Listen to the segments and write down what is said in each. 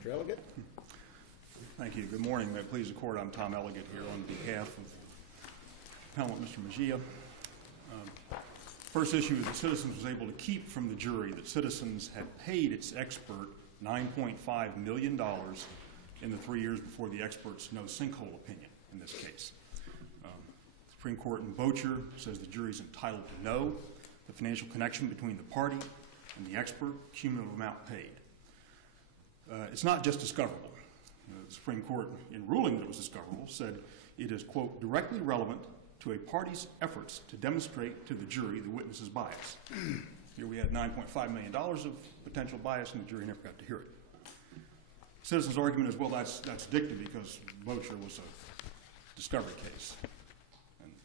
Mr. Elliott. Thank you. Good morning. May it please the Court, I'm Tom Elliott here on behalf of Appellant Mr. Mejia. First issue is that Citizens was able to keep from the jury that Citizens had paid its expert $9.5 million in the 3 years before the expert's no sinkhole opinion in this case. The Supreme Court in Boecher says the jury is entitled to know the financial connection between the party and the expert, cumulative amount paid. It's not just discoverable. The Supreme Court, in ruling that it was discoverable, said it is, quote, directly relevant to a party's efforts to demonstrate to the jury the witness's bias. Here we had $9.5 million of potential bias, and the jury never got to hear it. Citizens' argument is, well, that's dicta because Boecher was a discovery case.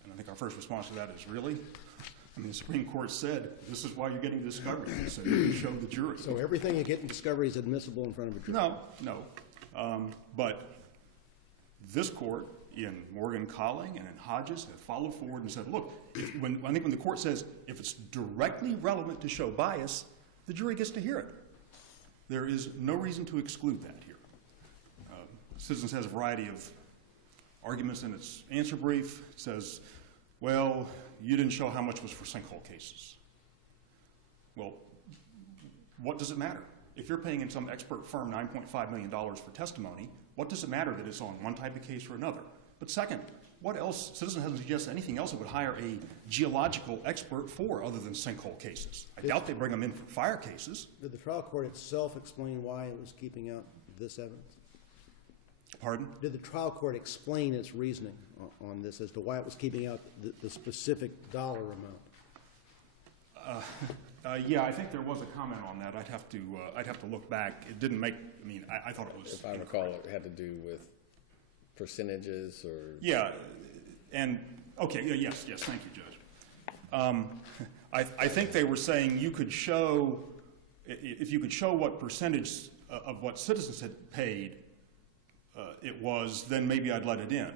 And I think our first response to that is, really? I mean, the Supreme Court said, this is why you're getting discovery. They said, you show the jury. So everything you get in discovery is admissible in front of a jury? No. But this Court, in Morgan Colling and in Hodges, have followed forward and said, look, I think when the Court says if it's directly relevant to show bias, the jury gets to hear it. There is no reason to exclude that here. Citizens has a variety of arguments in its answer brief. It says, well, you didn't show how much was for sinkhole cases. Well, what does it matter? If you're paying in some expert firm $9.5 million for testimony, what does it matter that it's on one type of case or another? But second, what else? Citizen hasn't suggested anything else it would hire a geological expert for other than sinkhole cases. I doubt they bring them in for fire cases. Did the trial court itself explain why it was keeping out this evidence? Pardon? Did the trial court explain its reasoning on this as to why it was keeping out the specific dollar amount? Yeah, I think there was a comment on that. I'd have to look back. It didn't make. I mean, I thought it was. If I recall, it had to do with percentages or. Yeah, and okay. Yes. Thank you, Judge. I think they were saying you could show if you could show what percentage of what Citizens had paid it was, then maybe I'd let it in.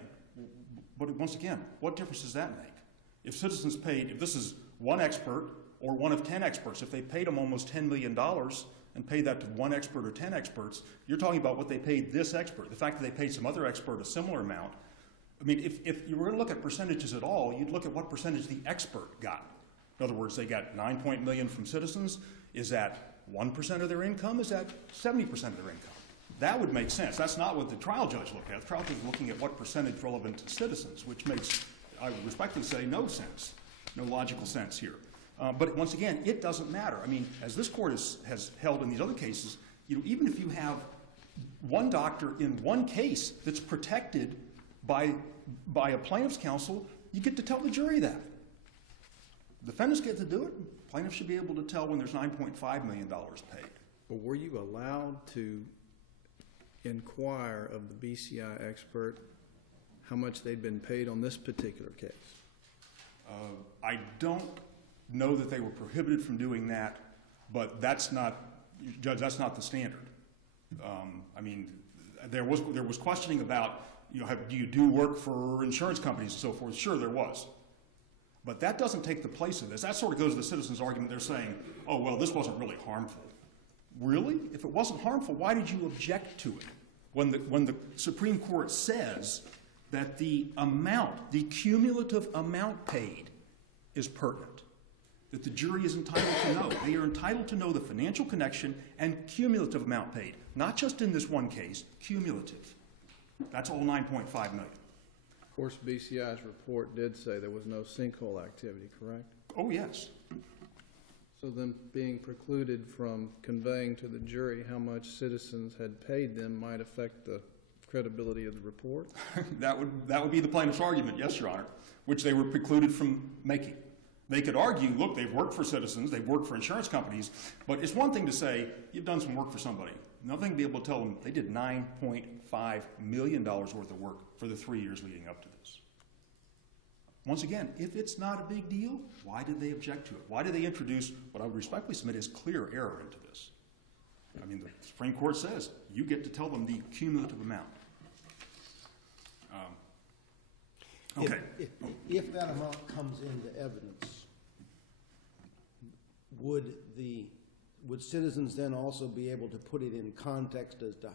But once again, what difference does that make? If Citizens paid, if this is one expert or one of 10 experts, if they paid them almost $10 million and paid that to one expert or 10 experts, you're talking about what they paid this expert. The fact that they paid some other expert a similar amount. I mean, if you were going to look at percentages at all, you'd look at what percentage the expert got. In other words, they got $9 million from Citizens. Is that 1% of their income? Is that 70% of their income? That would make sense. That's not what the trial judge looked at. The trial judge is looking at what percentage relevant to Citizens, which makes, I would respectfully say, no sense, no logical sense here. But once again, it doesn't matter. I mean, as this Court has held in these other cases, even if you have one doctor in one case that's protected by a plaintiff's counsel, you get to tell the jury that. Defendants get to do it. Plaintiffs should be able to tell when there's $9.5 million paid. But were you allowed to inquire of the BCI expert how much they'd been paid on this particular case? I don't know that they were prohibited from doing that, but that's not, Judge, that's not the standard. I mean, there was questioning about, do you do work for insurance companies and so forth? Sure, there was. But that doesn't take the place of this. That sort of goes to the Citizens' argument. They're saying, oh, well, this wasn't really harmful. Really? If it wasn't harmful, why did you object to it? When the Supreme Court says that the amount, the cumulative amount paid is pertinent, that the jury is entitled to know. They are entitled to know the financial connection and cumulative amount paid, not just in this one case, cumulative. That's all $9.5 million. Of course, BCI's report did say there was no sinkhole activity, correct? Oh, yes. So then being precluded from conveying to the jury how much Citizens had paid them might affect the credibility of the report? That would be the plaintiff's argument, yes, Your Honor, which they were precluded from making. They could argue, look, they've worked for Citizens, they've worked for insurance companies, but it's one thing to say you've done some work for somebody. Another thing to be able to tell them they did $9.5 million worth of work for the 3 years leading up to this. Once again, if it's not a big deal, why did they object to it? Why did they introduce what I would respectfully submit is clear error into this? I mean, the Supreme Court says you get to tell them the cumulative amount. Okay. If that amount comes into evidence, would the would citizens then also be able to put it in context as to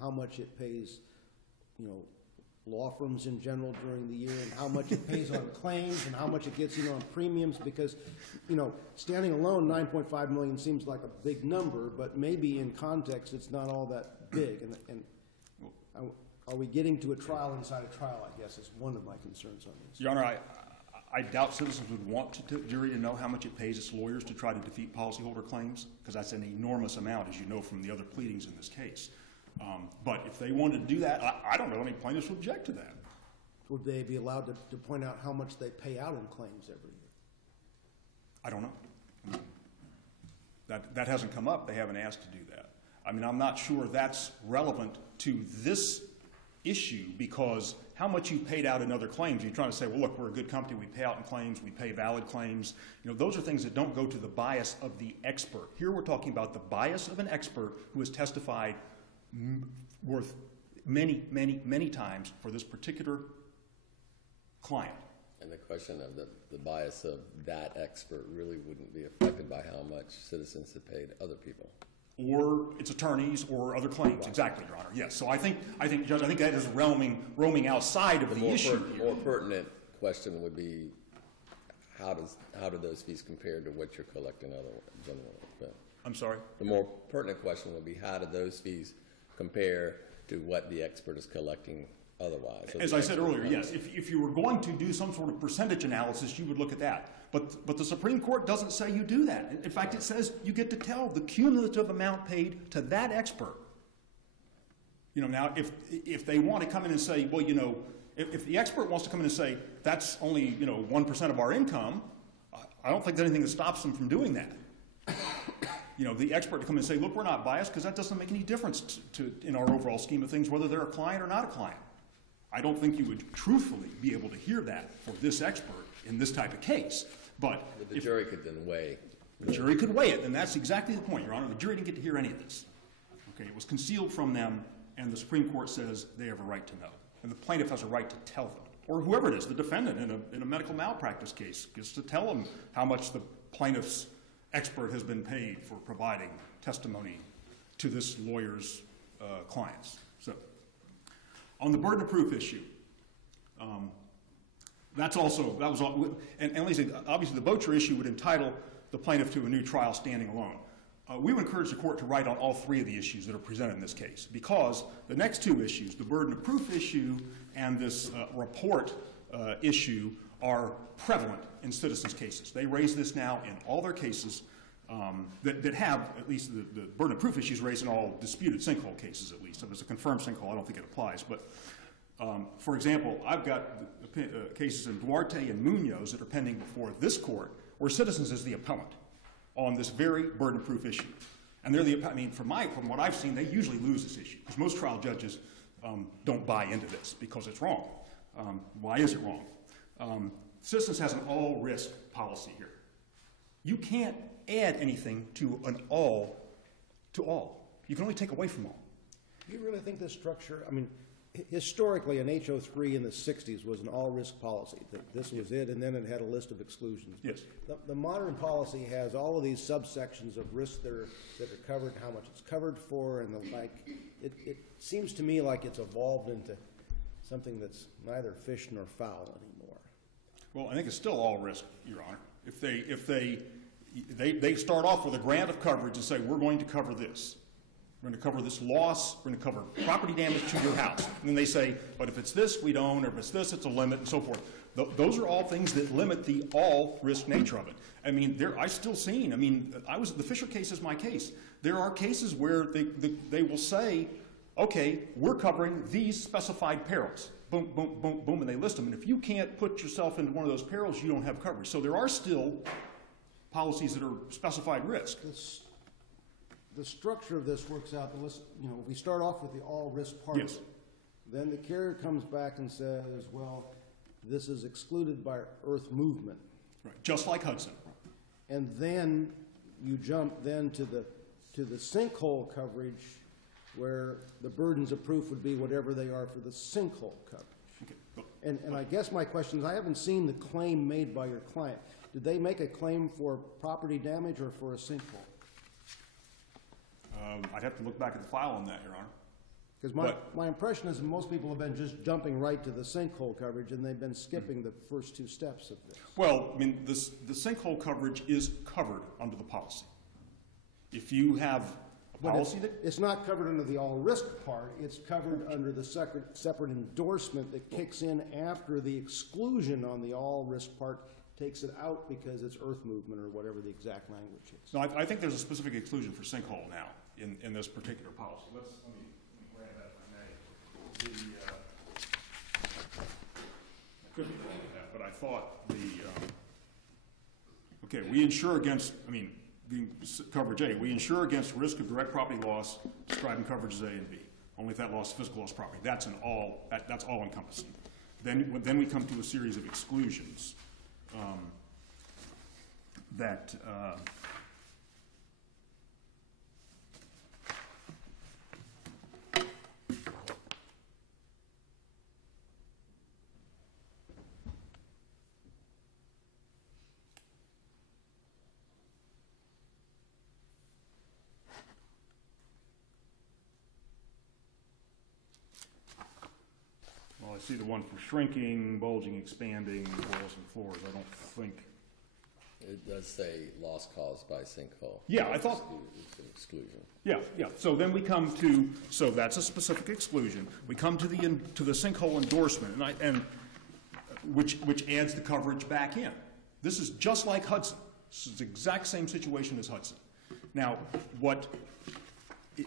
how much it pays, you know, law firms in general during the year, and how much it pays on claims, and how much it gets in on premiums? Because, you know, standing alone, 9.5 million seems like a big number, but maybe in context it's not all that big. And are we getting to a trial inside a trial, I guess, is one of my concerns on this. Your Honor, I doubt citizens would want the jury to know how much it pays its lawyers to try to defeat policyholder claims, because that's an enormous amount, as you know from the other pleadings in this case. But if they wanted to do that, I don't know any plaintiffs would object to that. Would they be allowed to point out how much they pay out in claims every year? I don't know. That hasn't come up. They haven't asked to do that. I mean, I'm not sure that's relevant to this issue, because how much you paid out in other claims, you're trying to say, well, look, we're a good company, we pay out in claims, we pay valid claims. You know, those are things that don't go to the bias of the expert. Here we're talking about the bias of an expert who has testified worth many, many, many times for this particular client. And the question of the bias of that expert really wouldn't be affected by how much citizens have paid other people. Or its attorneys or other claims. Right. Exactly, Your Honor. Yes. So I think, Judge, I think that is roaming outside of the issue. The more pertinent question would be, how do those fees compare to what you're collecting generally? I'm sorry? The more pertinent question would be, how do those fees compare to what the expert is collecting otherwise? As I said earlier, yes. If you were going to do some sort of percentage analysis, you would look at that. But the Supreme Court doesn't say you do that. In fact, it says you get to tell the cumulative amount paid to that expert. You know, now, if they want to come in and say, well, you know, if the expert wants to come in and say, that's only, you know, 1% of our income, I don't think there's anything that stops them from doing that. You know, the expert to come in and say, look, we're not biased, because that doesn't make any difference in our overall scheme of things, whether they're a client or not a client. I don't think you would truthfully be able to hear that for this expert in this type of case. But the jury could then weigh. The jury could weigh it, and that's exactly the point, Your Honor. The jury didn't get to hear any of this. Okay, it was concealed from them, and the Supreme Court says they have a right to know. And the plaintiff has a right to tell them. Or whoever it is, the defendant in a medical malpractice case, gets to tell them how much the plaintiff's expert has been paid for providing testimony to this lawyer's clients. So, on the burden of proof issue, that was all, and obviously the Boecher issue would entitle the plaintiff to a new trial standing alone. We would encourage the court to write on all three of the issues that are presented in this case, because the next two issues, the burden of proof issue and this report issue, are prevalent in citizens' cases. They raise this now in all their cases that have, at least the burden of proof issues raised in all disputed sinkhole cases, at least. If it's a confirmed sinkhole, I don't think it applies. But for example, I've got cases in Duarte and Munoz that are pending before this court, where citizens is the appellant on this very burden of proof issue. And they're the, I mean, from what I've seen, they usually lose this issue, because most trial judges don't buy into this because it's wrong. Why is it wrong? Citizens has an all-risk policy here. You can't add anything to an all to all. You can only take away from all. Do you really think this structure, I mean, historically an HO3 in the 60s was an all-risk policy. This was it, and then it had a list of exclusions. Yes. The modern policy has all of these subsections of risks that are covered, how much it's covered for, and the like. It seems to me like it's evolved into something that's neither fish nor fowl anymore. Well, I think it's still all risk, Your Honor. If they start off with a grant of coverage and say, we're going to cover this. We're going to cover this loss. We're going to cover property damage to your house. And then they say, but if it's this, we don't, or if it's this, it's a limit, and so forth. Those are all things that limit the all-risk nature of it. I mean, I've still seen, I mean, the Fisher case is my case. There are cases where they will say, okay, we're covering these specified perils. Boom, boom, boom, boom, and they list them. And if you can't put yourself into one of those perils, you don't have coverage. So there are still policies that are specified risk. The structure of this works out, you know, we start off with the all-risk part. Yes. Then the carrier comes back and says, well, this is excluded by earth movement. Right, just like Hudson. And then you jump then to the sinkhole coverage, where the burdens of proof would be whatever they are for the sinkhole coverage. Okay. And I guess my question is, I haven't seen the claim made by your client. Did they make a claim for property damage or for a sinkhole? I'd have to look back at the file on that, Your Honor. Because my impression is most people have been just jumping right to the sinkhole coverage, and they've been skipping the first two steps of this. Well, I mean, the sinkhole coverage is covered under the policy. If you have a policy that... It's not covered under the all-risk part. It's covered under the separate endorsement that kicks in after the exclusion on the all-risk part takes it out because it's earth movement or whatever the exact language is. No, I think there's a specific exclusion for sinkhole now in this particular policy. Let me grab that if I may. I could be wrong with that, but I thought okay, we insure against, the coverage A, we insure against risk of direct property loss described in coverages A and B. Only if that loss is physical loss property. That's all encompassing. Then we come to a series of exclusions that I see the one for shrinking, bulging, expanding, walls and floors. I don't think. It does say loss caused by sinkhole. Yeah, I thought. It's an exclusion. Yeah. So then we come to, so that's a specific exclusion. We come to the sinkhole endorsement, which adds the coverage back in. This is just like Hudson. This is the exact same situation as Hudson. Now,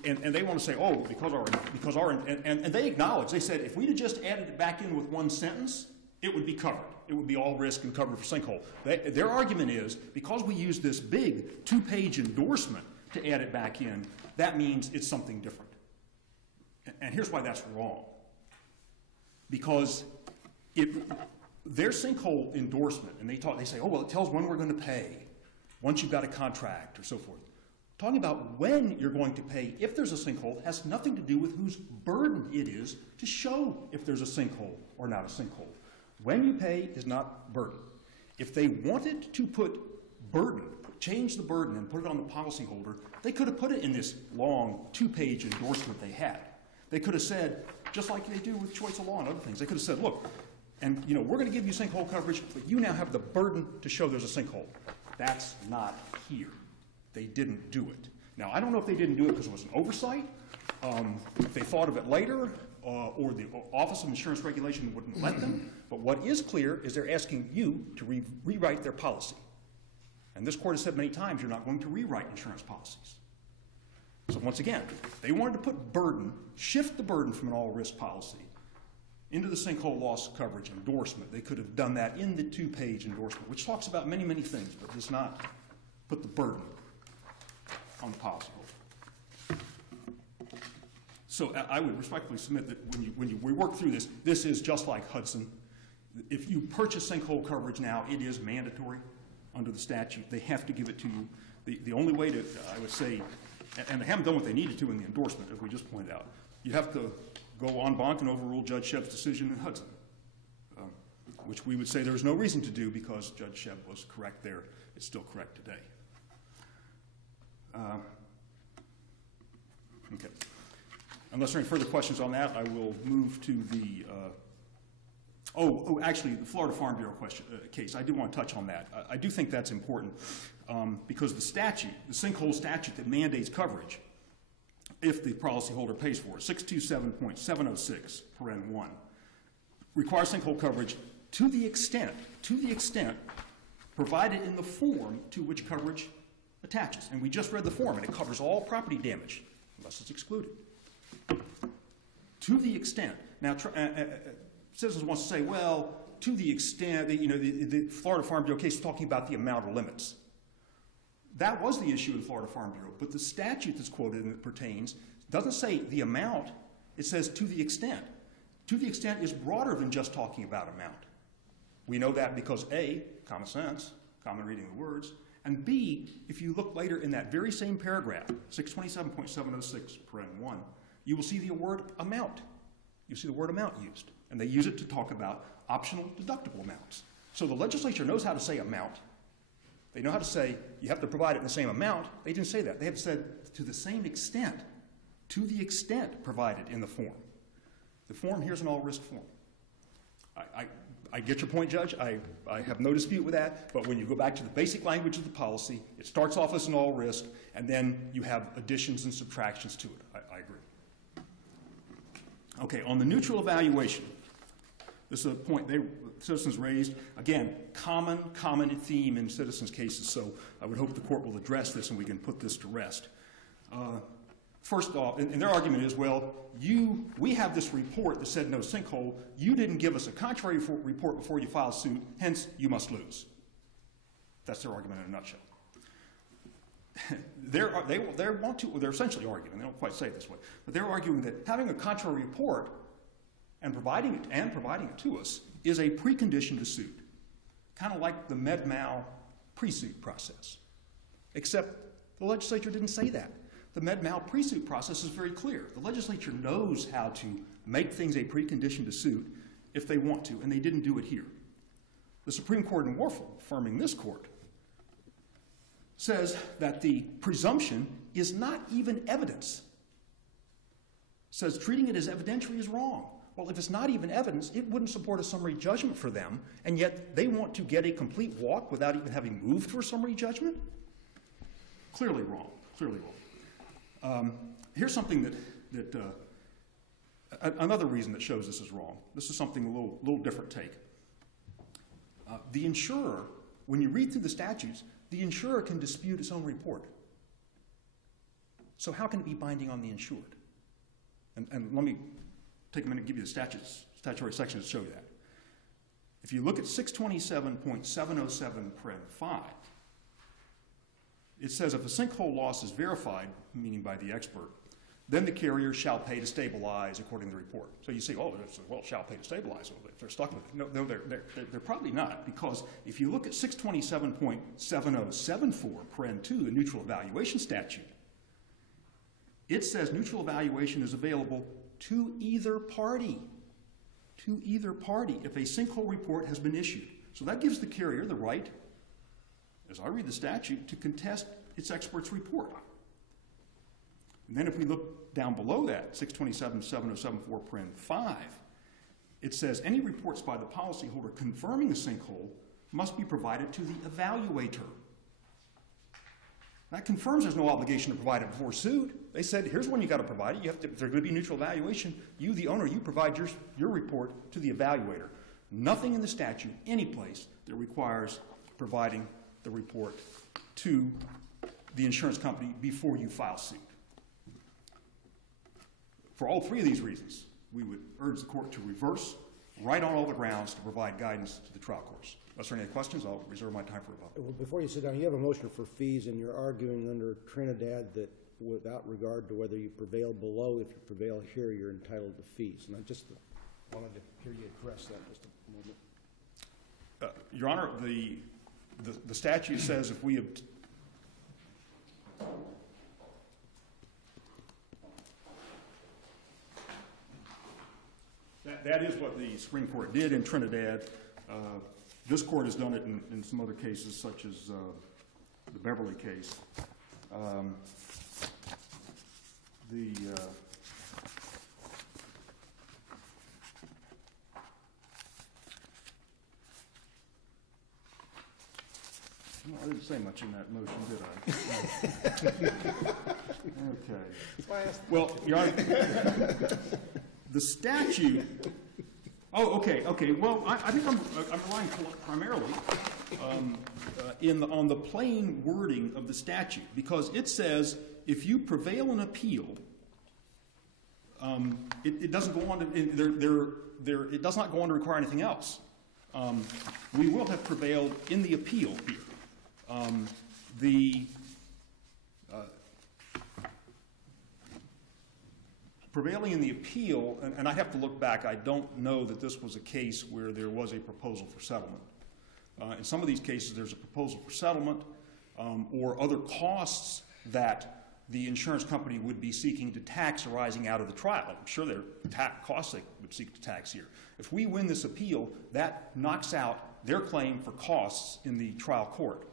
and they want to say, oh, because our, and they acknowledge, they said, if we'd have just added it back in with one sentence, it would be covered. It would be all risk and covered for sinkhole. Their argument is, because we use this big 2-page endorsement to add it back in, that means it's something different. And here's why that's wrong. Because their sinkhole endorsement, and they say, oh, well, it tells when we're going to pay, once you've got a contract or so forth. Talking about when you're going to pay if there's a sinkhole has nothing to do with whose burden it is to show if there's a sinkhole or not a sinkhole. When you pay is not burden. If they wanted to put burden, change the burden and put it on the policyholder, they could have put it in this long 2-page endorsement they had. They could have said, just like they do with choice of law and other things, they could have said, look, and we're going to give you sinkhole coverage, but you now have the burden to show there's a sinkhole. That's not here. They didn't do it. Now, I don't know if they didn't do it because it was an oversight, if they thought of it later, or the Office of Insurance Regulation wouldn't let them. But what is clear is they're asking you to rewrite their policy. And this court has said many times you're not going to rewrite insurance policies. So once again, they wanted to put burden, shift the burden from an all-risk policy into the sinkhole loss coverage endorsement. They could have done that in the 2-page endorsement, which talks about many, many things, but does not put the burden on the policyholder. So I would respectfully submit that when we work through this, this is just like Hudson. If you purchase sinkhole coverage now, it is mandatory under the statute. They have to give it to you. The only way to, I would say, and they haven't done what they needed to in the endorsement, as we just pointed out, you have to go en banc and overrule Judge Shebb's decision in Hudson, which we would say there was no reason to do because Judge Shebb was correct there. It's still correct today. Okay. Unless there are any further questions on that, I will move to the, actually, the Florida Farm Bureau case. I do want to touch on that. I do think that's important because the statute, the sinkhole statute that mandates coverage, if the policyholder pays for it, 627.706, paren 1, requires sinkhole coverage to the extent provided in the form to which coverage attaches. And we just read the form, and it covers all property damage, unless it's excluded. To the extent. Now, citizens want to say, well, to the extent, the Florida Farm Bureau case is talking about the amount or limits. That was the issue in the Florida Farm Bureau, but the statute that's quoted and that pertains doesn't say the amount, it says to the extent. To the extent is broader than just talking about amount. We know that because A, common sense, common reading of the words, and B, if you look later in that very same paragraph, 627.706, paren 1, you will see the word amount. You see the word amount used, and they use it to talk about optional deductible amounts. So the legislature knows how to say amount. They know how to say you have to provide it in the same amount. They didn't say that. They have said to the same extent, to the extent provided in the form. The form here's an all-risk form. I get your point, Judge. I have no dispute with that. But when you go back to the basic language of the policy, it starts off as an all-risk, and then you have additions and subtractions to it. I agree. Okay, on the neutral evaluation, this is a point citizens raised. Again, common theme in citizens' cases, so I would hope the court will address this and we can put this to rest. First off, and their argument is, well, we have this report that said no sinkhole. You didn't give us a contrary report before you filed suit, hence you must lose. That's their argument in a nutshell. They're essentially arguing, they don't quite say it this way, but they're arguing that having a contrary report and providing it to us is a precondition to suit, kind of like the med-mal pre-suit process. Except the legislature didn't say that. The med-mal pre-suit process is very clear. The legislature knows how to make things a precondition to suit if they want to, and they didn't do it here. The Supreme Court in Warfel, affirming this court, says that the presumption is not even evidence. Says treating it as evidentiary is wrong. Well, if it's not even evidence, it wouldn't support a summary judgment for them, and yet they want to get a complete walk without even having moved for a summary judgment? Clearly wrong. Clearly wrong. Here's something another reason that shows this is wrong. This is something a little different take. The insurer, when you read through the statutes, the insurer can dispute its own report. So how can it be binding on the insured? And let me take a minute and give you the statutory sections that show you that. If you look at 627.707 paren 5, it says if a sinkhole loss is verified, meaning by the expert, then the carrier shall pay to stabilize according to the report. So you say, oh, well, shall pay to stabilize. Well, if they're stuck with it. No, they're probably not, because if you look at 627.7074 paren 2, the neutral evaluation statute, it says neutral evaluation is available to either party. To either party if a sinkhole report has been issued. So that gives the carrier the right, as I read the statute, to contest its expert's report. And then if we look down below that, 627.7074 paren 5, it says any reports by the policyholder confirming a sinkhole must be provided to the evaluator. That confirms there's no obligation to provide it before suit. They said, here's when you got to provide it. If there's going to be neutral evaluation, you, the owner, you provide your report to the evaluator. Nothing in the statute, any place, that requires providing the report to the insurance company before you file suit. For all three of these reasons, we would urge the court to reverse, right on all the grounds, to provide guidance to the trial courts. Unless there are any questions, I'll reserve my time for rebuttal. Well, before you sit down, you have a motion for fees, and you're arguing under Trinidad that without regard to whether you prevail below, if you prevail here, you're entitled to fees. And I just wanted to hear you address that just a moment. Your Honor, the statute says if we that is what the Supreme Court did in Trinidad. This court has done it in some other cases, such as the Beverly case. I didn't say much in that motion, did I? Okay. Well, Your Honor, the statute. Oh, okay. Well, I think I'm relying primarily on the plain wording of the statute, because it says if you prevail in appeal, it doesn't go on to it does not go on to require anything else. We will have prevailed in the appeal here. Prevailing in the appeal, and I have to look back, I don't know that this was a case where there was a proposal for settlement. In some of these cases, there's a proposal for settlement or other costs that the insurance company would be seeking to tax arising out of the trial. I'm sure there are costs they would seek to tax here. If we win this appeal, that knocks out their claim for costs in the trial court.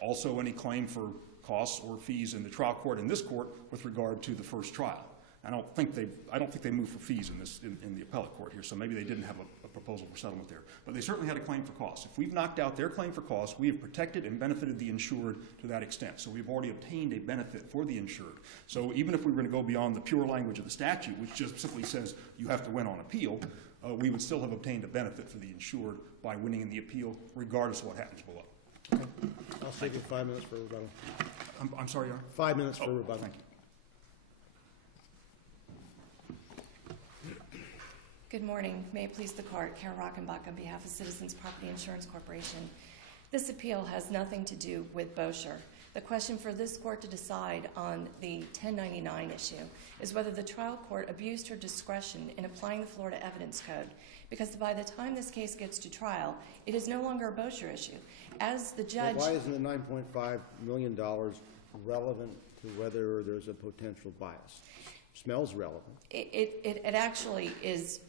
Also, any claim for costs or fees in the trial court and this court with regard to the first trial. I don't think they moved for fees in the appellate court here, so maybe they didn't have a proposal for settlement there. But they certainly had a claim for costs. If we've knocked out their claim for costs, we have protected and benefited the insured to that extent. So we've already obtained a benefit for the insured. So even if we were going to go beyond the pure language of the statute, which just simply says you have to win on appeal, we would still have obtained a benefit for the insured by winning in the appeal, regardless of what happens below. Okay. I'll save you 5 minutes for rebuttal. I'm sorry, Your Honor? 5 minutes for rebuttal. Thank you. Good morning. May it please the court, Kara Rockenbach on behalf of Citizens Property Insurance Corporation. This appeal has nothing to do with Boecher. The question for this court to decide on the 1099 issue is whether the trial court abused her discretion in applying the Florida Evidence Code, because by the time this case gets to trial, it is no longer a Boecher issue. As the judge... Why isn't the $9.5 million relevant to whether there's a potential bias? Smells relevant. It actually is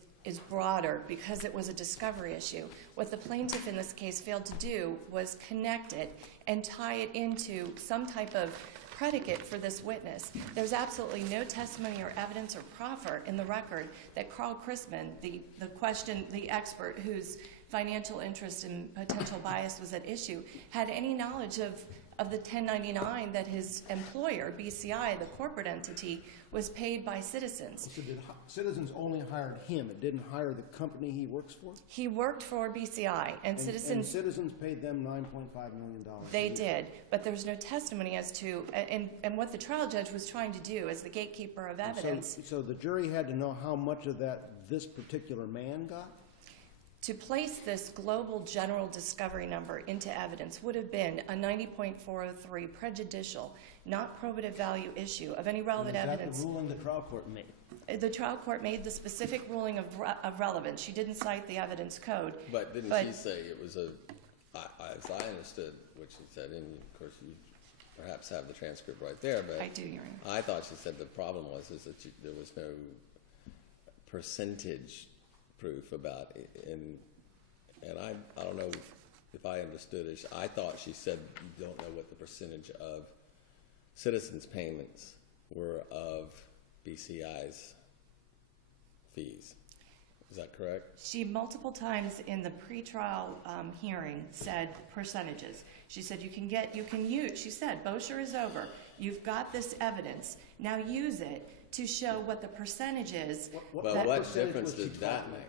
broader because it was a discovery issue. What the plaintiff in this case failed to do was connect it and tie it into some type of predicate for this witness. There's absolutely no testimony or evidence or proffer in the record that Carl Chrisman, the expert whose financial interest and potential bias was at issue, had any knowledge of the 1099 that his employer, BCI, the corporate entity, was paid by Citizens. So did Citizens only hired him? It didn't hire the company he works for? He worked for BCI, and Citizens... And Citizens paid them $9.5 million. They did, but there's no testimony as to... And what the trial judge was trying to do as the gatekeeper of evidence... So the jury had to know how much of that this particular man got? To place this global general discovery number into evidence would have been a 90.403 prejudicial, not probative value issue of any relevant evidence. Is that the ruling the trial court made? The trial court made the specific ruling of relevance. She didn't cite the evidence code. But didn't she say it was as I understood what she said, and of course you perhaps have the transcript right there, but I do, Your Honor. I thought she said the problem was that there was no percentage proof about it, and I don't know if I understood it. I thought she said you don't know what the percentage of Citizens' payments were of BCI's fees. Is that correct? She multiple times in the pretrial hearing said percentages. She said she said Boecher is over. You've got this evidence. Now use it to show what the percentage is. Well, what difference did that make?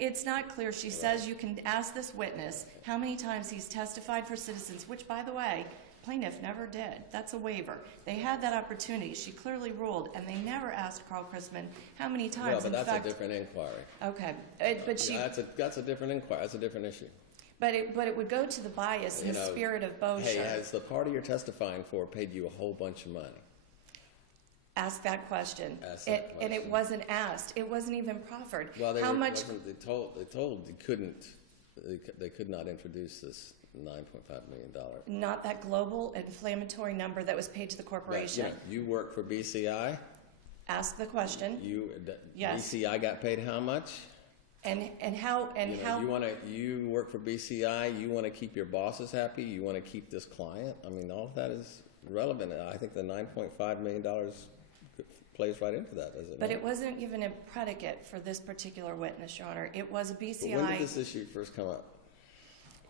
It's not clear. She says you can ask this witness how many times he's testified for Citizens, which, by the way, plaintiff never did. That's a waiver. They had that opportunity. She clearly ruled, and they never asked Carl Chrisman how many times. Well, but that's a different inquiry. Okay, but she. That's a different inquiry. That's a different issue. But it would go to the bias and the spirit of Boecher. Hey, has the party you're testifying for paid you a whole bunch of money? Ask that question. And it wasn't asked. It wasn't even proffered. Well, how much? They told they could not introduce this $9.5 million. Not that global inflammatory number that was paid to the corporation. But, you work for BCI. Ask the question. Yes. BCI got paid how much? And how? You work for BCI. You want to keep your bosses happy. You want to keep this client. I mean, all of that is relevant. I think the $9.5 million plays right into that, doesn't it? But it wasn't even a predicate for this particular witness, Your Honor. It was a BCI. But when did this issue first come up?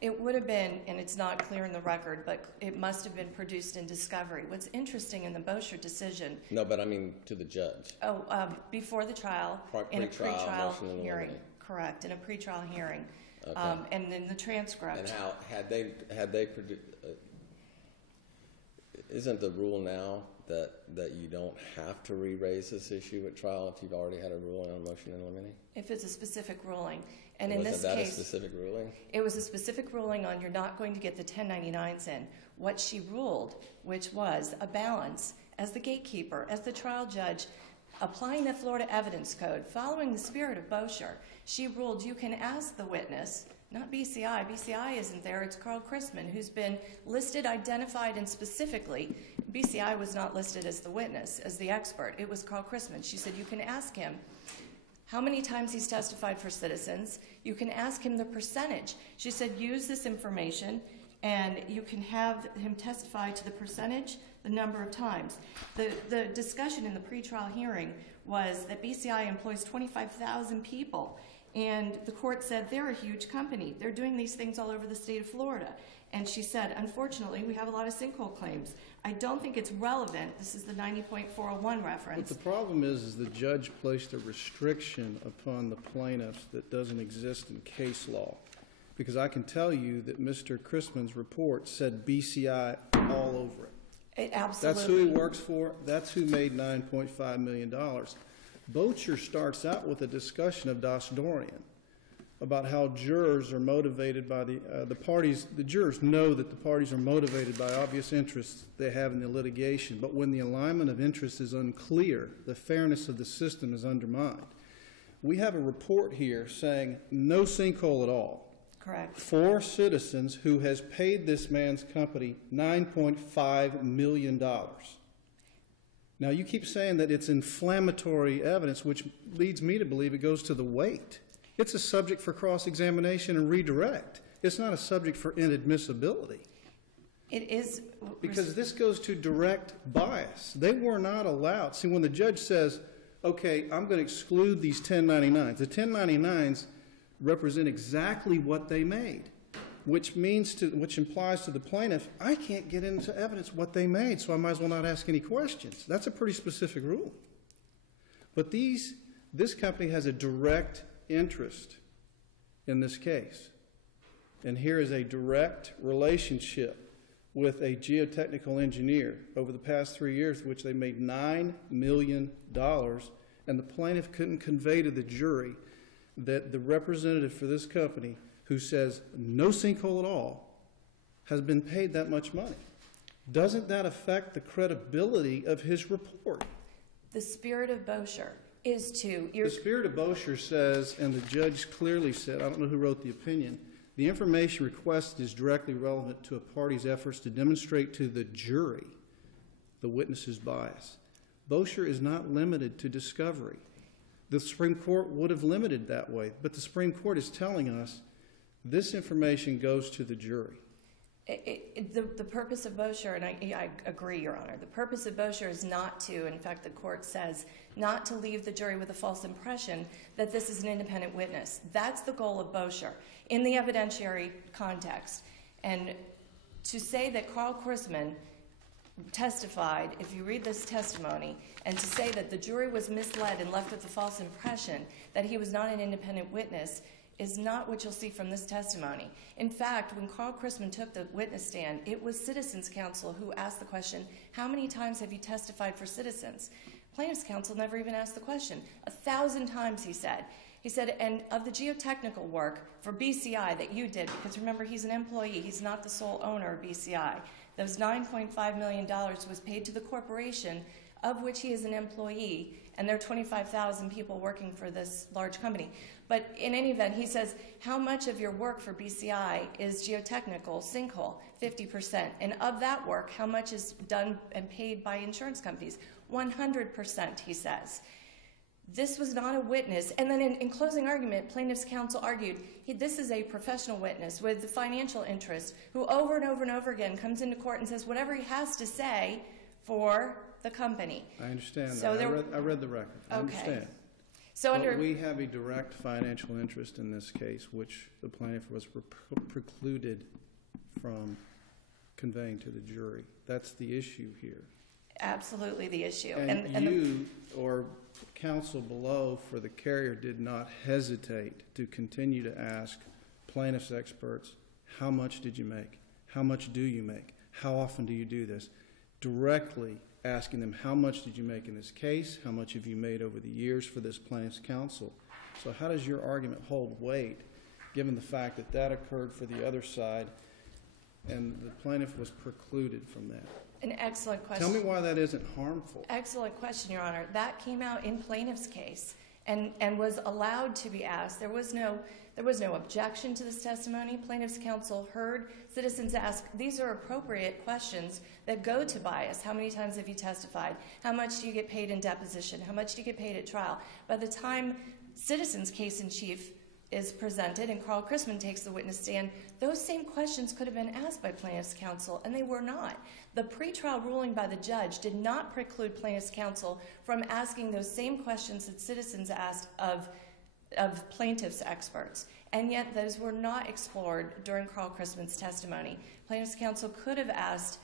It would have been, and it's not clear in the record, but it must have been produced in discovery. What's interesting in the Boecher decision... No, but I mean to the judge. Before the trial, in a pretrial hearing. Correct, in a pretrial hearing. Okay. And in the transcript. And how, had they produced... isn't the rule now that you don't have to re-raise this issue at trial if you've already had a ruling on motion in limine? If it's a specific ruling. And in Wasn't this that case, a specific ruling? It was a specific ruling on you're not going to get the 1099s in. What she ruled, which was a balance, as the gatekeeper, as the trial judge, applying the Florida Evidence Code, following the spirit of Boecher, she ruled you can ask the witness, not BCI. BCI isn't there. It's Carl Chrisman, who's been listed, identified, and specifically, BCI was not listed as the witness, as the expert. It was Carl Chrisman. She said you can ask him how many times he's testified for Citizens. You can ask him the percentage. She said use this information and you can have him testify to the percentage, the number of times. The discussion in the pretrial hearing was that BCI employs 25,000 people, and the court said they're a huge company. They're doing these things all over the state of Florida. And she said, unfortunately, we have a lot of sinkhole claims. I don't think it's relevant. This is the 90.401 reference. But the problem is the judge placed a restriction upon the plaintiffs that doesn't exist in case law. Because I can tell you that Mr. Chrisman's report said BCI all over it. Absolutely. That's who he works for. That's who made $9.5 million. Boecher starts out with a discussion of Das Dorian about how jurors are motivated by the parties. The jurors know that the parties are motivated by obvious interests they have in the litigation, but when the alignment of interests is unclear, the fairness of the system is undermined. We have a report here saying no sinkhole at all. Correct. For Citizens, who has paid this man's company $9.5 million. Now, you keep saying that it's inflammatory evidence, which leads me to believe it goes to the weight. It's a subject for cross-examination and redirect. It's not a subject for inadmissibility. It is. Because this goes to direct bias. They were not allowed. See, when the judge says, okay, I'm going to exclude these 1099s, the 1099s represent exactly what they made, which implies to the plaintiff, I can't get into evidence what they made, so I might as well not ask any questions. That's a pretty specific rule. But this company has a direct interest in this case. And here is a direct relationship with a geotechnical engineer over the past 3 years, which they made $9 million, and the plaintiff couldn't convey to the jury that the representative for this company who says no sinkhole at all has been paid that much money. Doesn't that affect the credibility of his report? The spirit of Boecher is to... The spirit of Boecher says, and the judge clearly said, I don't know who wrote the opinion, the information requested is directly relevant to a party's efforts to demonstrate to the jury the witness's bias. Boecher is not limited to discovery. The Supreme Court would have limited that way, but the Supreme Court is telling us this information goes to the jury. The purpose of Boecher, and I agree, Your Honor, the purpose of Boecher is not to, in fact, the court says, not to leave the jury with a false impression that this is an independent witness. That's the goal of Boecher in the evidentiary context. And to say that Carl Chrisman testified, if you read this testimony, and to say that the jury was misled and left with a false impression that he was not an independent witness is not what you'll see from this testimony. In fact, when Carl Chrisman took the witness stand, it was Citizens Counsel who asked the question, how many times have you testified for Citizens? Plaintiffs' Counsel never even asked the question. 1,000 times, he said. He said, and of the geotechnical work for BCI that you did, because remember, he's an employee, he's not the sole owner of BCI, those $9.5 million was paid to the corporation of which he is an employee, and there are 25,000 people working for this large company. But in any event, he says, how much of your work for BCI is geotechnical, sinkhole? 50%. And of that work, how much is done and paid by insurance companies? 100%, he says. This was not a witness. And then in closing argument, plaintiff's counsel argued, this is a professional witness with the financial interest who over and over and over again comes into court and says whatever he has to say for the company. I understand So that. I read the record. I understand. So but we have a direct financial interest in this case, which the plaintiff was precluded from conveying to the jury. That's the issue here. Absolutely the issue. And you or counsel below for the carrier did not hesitate to continue to ask plaintiff's experts, how much did you make? How much do you make? How often do you do this? Directly asking them, how much did you make in this case? How much have you made over the years for this plaintiff's counsel? So how does your argument hold weight, given the fact that that occurred for the other side and the plaintiff was precluded from that? An excellent question. Tell me why that isn't harmful. Excellent question, Your Honor. That came out in plaintiff's case and was allowed to be asked. There was no objection to this testimony. Plaintiff's counsel heard citizens ask, these are appropriate questions that go to bias. How many times have you testified? How much do you get paid in deposition? How much do you get paid at trial? By the time citizens' case in chief is presented and Carl Chrisman takes the witness stand, those same questions could have been asked by plaintiff's counsel, and they were not. The pretrial ruling by the judge did not preclude plaintiff's counsel from asking those same questions that citizens asked of plaintiff's experts, and yet those were not explored during Carl Chrisman's testimony. Plaintiff's counsel could have asked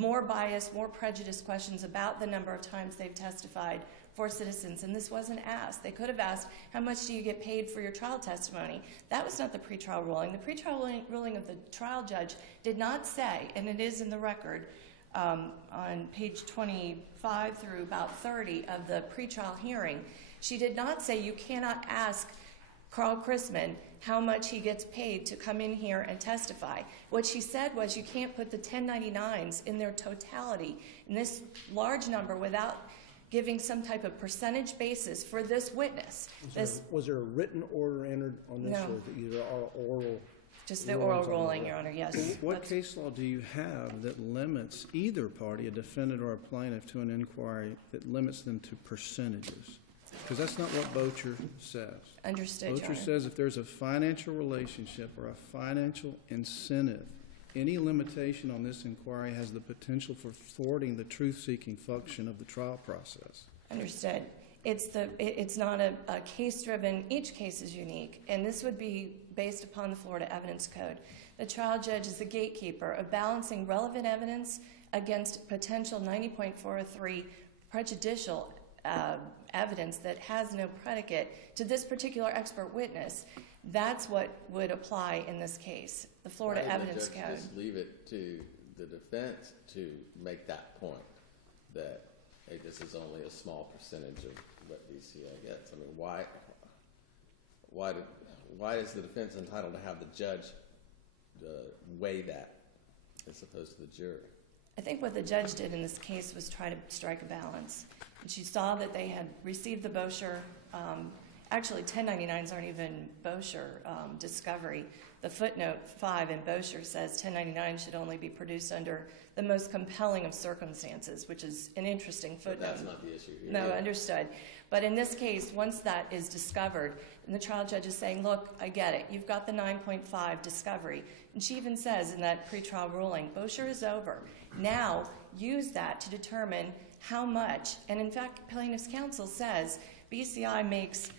more biased, more prejudiced questions about the number of times they've testified for citizens, and this wasn't asked. They could have asked, how much do you get paid for your trial testimony? That was not the pretrial ruling. The pretrial ruling of the trial judge did not say, and it is in the record on page 25 through about 30 of the pretrial hearing, she did not say you cannot ask Carl Chrisman how much he gets paid to come in here and testify. What she said was you can't put the 1099s in their totality in this large number without giving some type of percentage basis for this witness. Was there a written order entered on this, No. or either oral? Just the oral ruling, Your Honor, yes. What That's- case law do you have that limits either party, a defendant or a plaintiff, to an inquiry that limits them to percentages? Because that's not what Boecher says. Understood, Your Boecher Honor. says if there's a financial relationship or a financial incentive, any limitation on this inquiry has the potential for thwarting the truth-seeking function of the trial process. Understood. It's not a case-driven, each case is unique, and this would be based upon the Florida Evidence Code. The trial judge is the gatekeeper of balancing relevant evidence against potential 90.403 prejudicial evidence that has no predicate to this particular expert witness. That's what would apply in this case, the Florida Why didn't the Evidence judge Code. just leave it to the defense to make that point that, hey, this is only a small percentage of what DCI gets? I mean, why is the defense entitled to have the judge weigh that as opposed to the jury? I think what the judge did in this case was try to strike a balance. And she saw that they had received the Boecher, actually 1099s aren't even Boecher discovery. The footnote 5 in Boecher says 1099 should only be produced under the most compelling of circumstances, which is an interesting footnote. But that's not the issue here. No, Yeah. understood. But in this case, once that is discovered, and the trial judge is saying, look, I get it. You've got the 9.5 discovery. And she even says in that pretrial ruling, Boecher is over. Now, use that to determine how much. And in fact, plaintiff's counsel says BCI makes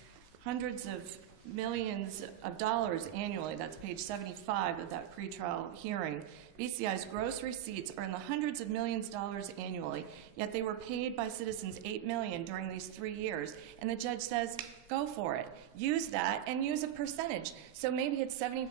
hundreds of millions of dollars annually. That's page 75 of that pretrial hearing. BCI's gross receipts are in the hundreds of millions of dollars annually, yet they were paid by citizens $8 million during these 3 years. And the judge says, go for it. Use that and use a percentage. So maybe it's 70%.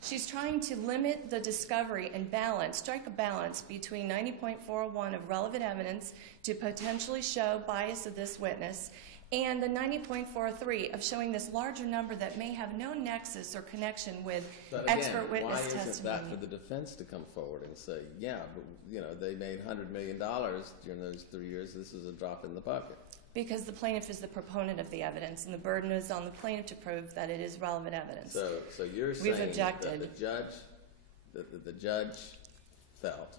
She's trying to limit the discovery and balance, strike a balance between 90.401 of relevant evidence to potentially show bias of this witness and the 90.43 of showing this larger number that may have no nexus or connection with But again, expert witness why isn't testimony. that for the defense to come forward and say, yeah, but, you know, they made $100 million during those 3 years. This is a drop in the bucket. Because the plaintiff is the proponent of the evidence, and the burden is on the plaintiff to prove that it is relevant evidence. So you're We've saying objected. that the judge felt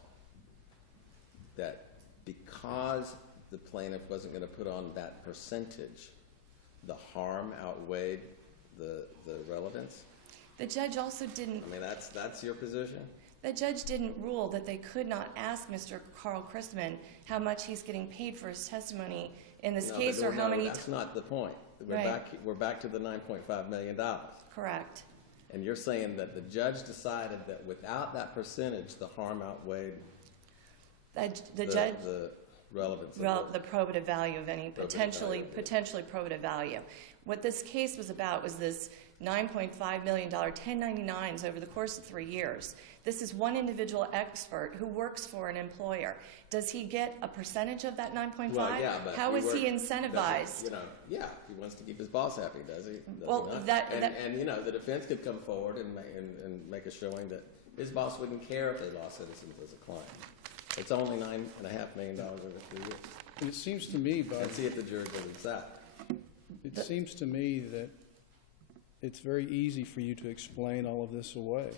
that because the plaintiff wasn't going to put on that percentage, the harm outweighed the relevance? The judge also didn't. I mean, that's your position? The judge didn't rule that they could not ask Mr. Carl Chrisman how much he's getting paid for his testimony in this case, or how many. That's not the point. Right. We're back to the $9.5 million. Correct. And you're saying that the judge decided that without that percentage, the harm outweighed The judge. the relevance of The probative value of any potentially value. probative value. What this case was about was this $9.5 million 1099s over the course of 3 years. This is one individual expert who works for an employer. Does he get a percentage of that 9.5? Well, yeah, but How is he incentivized? Yeah, he wants to keep his boss happy, does he? Does Well, he not? that- and you know, the defense could come forward and make a showing that his boss wouldn't care if they lost citizens as a client. It's only $9.5 million over 3 years. And it seems to me, And see if the jury believes that. it seems to me that it's very easy for you to explain all of this away,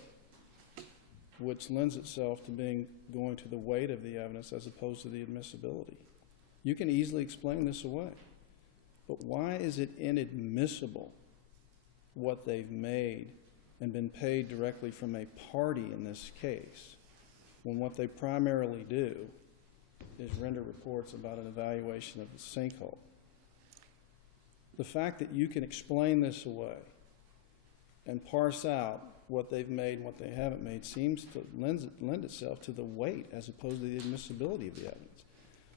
which lends itself to going to the weight of the evidence as opposed to the admissibility. You can easily explain this away, but why is it inadmissible what they've made and been paid directly from a party in this case, when what they primarily do is render reports about an evaluation of the sinkhole. The fact that you can explain this away and parse out what they've made and what they haven't made seems to lend itself to the weight as opposed to the admissibility of the evidence.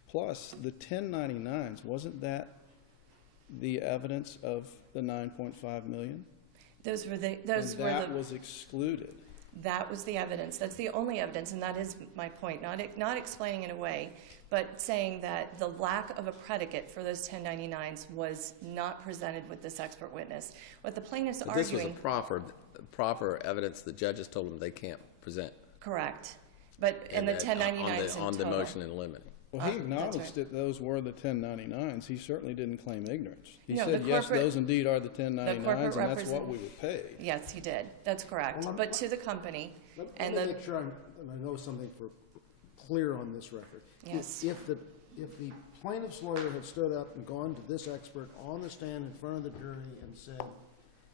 Plus, the 1099s, wasn't that the evidence of the $9.5 million? Those were That was excluded. That was the evidence. That's the only evidence, and that is my point. Not explaining it away, but saying that the lack of a predicate for those 1099s was not presented with this expert witness. What the plaintiff's But arguing... This was a proffer evidence the judges told them they can't present. Correct. And the 1099s on the in total. motion in limine. Well, he acknowledged right. that those were the 1099s. He certainly didn't claim ignorance. He No, said, the yes, corporate- those indeed are the 1099s, and that's what we were paid. Yes, he did. That's correct. Well, But to the company Let me make sure I know something for clear on this record. Yes. If the plaintiff's lawyer had stood up and gone to this expert on the stand in front of the jury and said,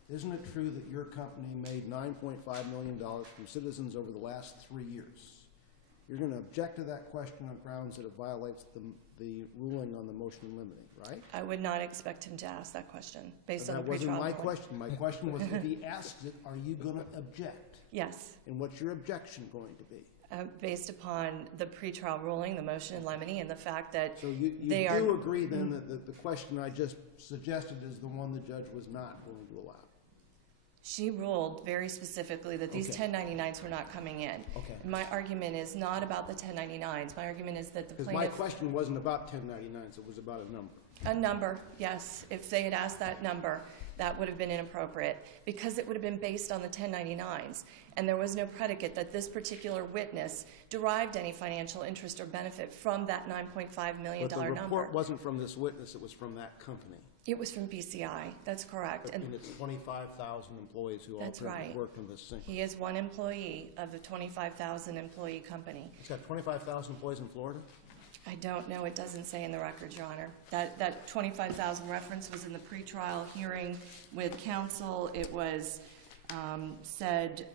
isn't it true that your company made $9.5 million from citizens over the last 3 years? You're going to object to that question on grounds that it violates the ruling on the motion in limine, right? I would not expect him to ask that question based on the That wasn't pretrial my ruling. question. My question was, if he asks it, are you going to object? Yes. And what's your objection going to be? Based upon the pretrial ruling, the motion in limine, and the fact that So you they do are... agree then that the question I just suggested is the one the judge was not going to allow? She ruled very specifically that these Okay. 1099s were not coming in. Okay. My argument is not about the 1099s. My argument is that the Because my plaintiff... question wasn't about 1099s, it was about a number. A number, yes. If they had asked that number, that would have been inappropriate because it would have been based on the 1099s. And there was no predicate that this particular witness derived any financial interest or benefit from that $9.5 million But the number. report wasn't from this witness, it was from that company. It was from BCI. That's correct. And it's 25,000 employees who all That's currently right. work in this thing. He is one employee of a 25,000 employee company. It's got 25,000 employees in Florida? I don't know. It doesn't say in the record, Your Honor. That 25,000 reference was in the pretrial hearing with counsel. It was said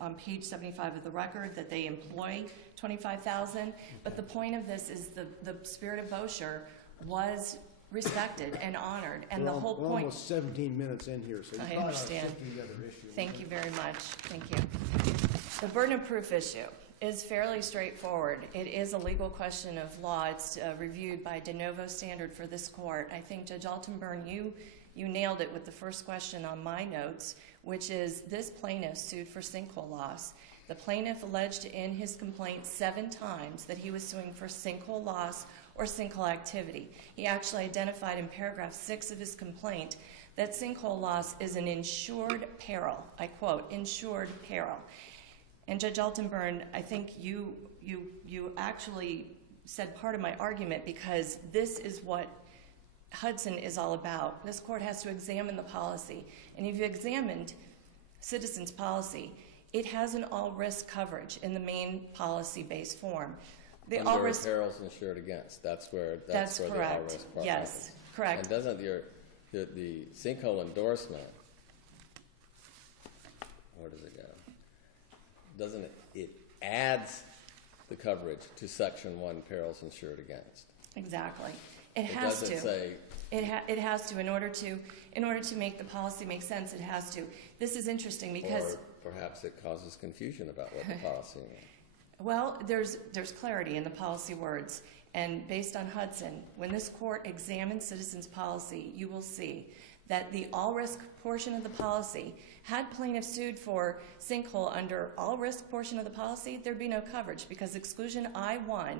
on page 75 of the record that they employ 25,000. But the point of this is the spirit of Boecher was respected and honored. And the whole We're point... almost 17 minutes in here, so you I probably ought to understand. shift to the other issue. Thank you very much. Thank you. The burden of proof issue is fairly straightforward. It is a legal question of law. It's reviewed by de novo standard for this court. I think, Judge Altenburn, you nailed it with the first question on my notes, which is this plaintiff sued for sinkhole loss. The plaintiff alleged in his complaint 7 times that he was suing for sinkhole loss or sinkhole activity. He actually identified in paragraph 6 of his complaint that sinkhole loss is an insured peril. I quote, insured peril. And Judge Altenburn, I think you actually said part of my argument because this is what Hudson is all about. This court has to examine the policy. And if you examined Citizens' policy, it has an all-risk coverage in the main policy-based form. The Under all-risk... perils insured against. That's where That's the correct. all-risk part Yes, happens. correct. And doesn't the sinkhole endorsement, where does it go? Doesn't it adds the coverage to Section 1, perils insured against? Exactly. It has doesn't to. say... It has to. In order to make the policy make sense, it has to. This is interesting because... Or perhaps it causes confusion about what the policy means. Well, there's clarity in the policy words. And based on Hudson, when this court examines Citizens' policy, you will see that the all-risk portion of the policy, had plaintiffs sued for sinkhole under all-risk portion of the policy, there'd be no coverage because exclusion I-1,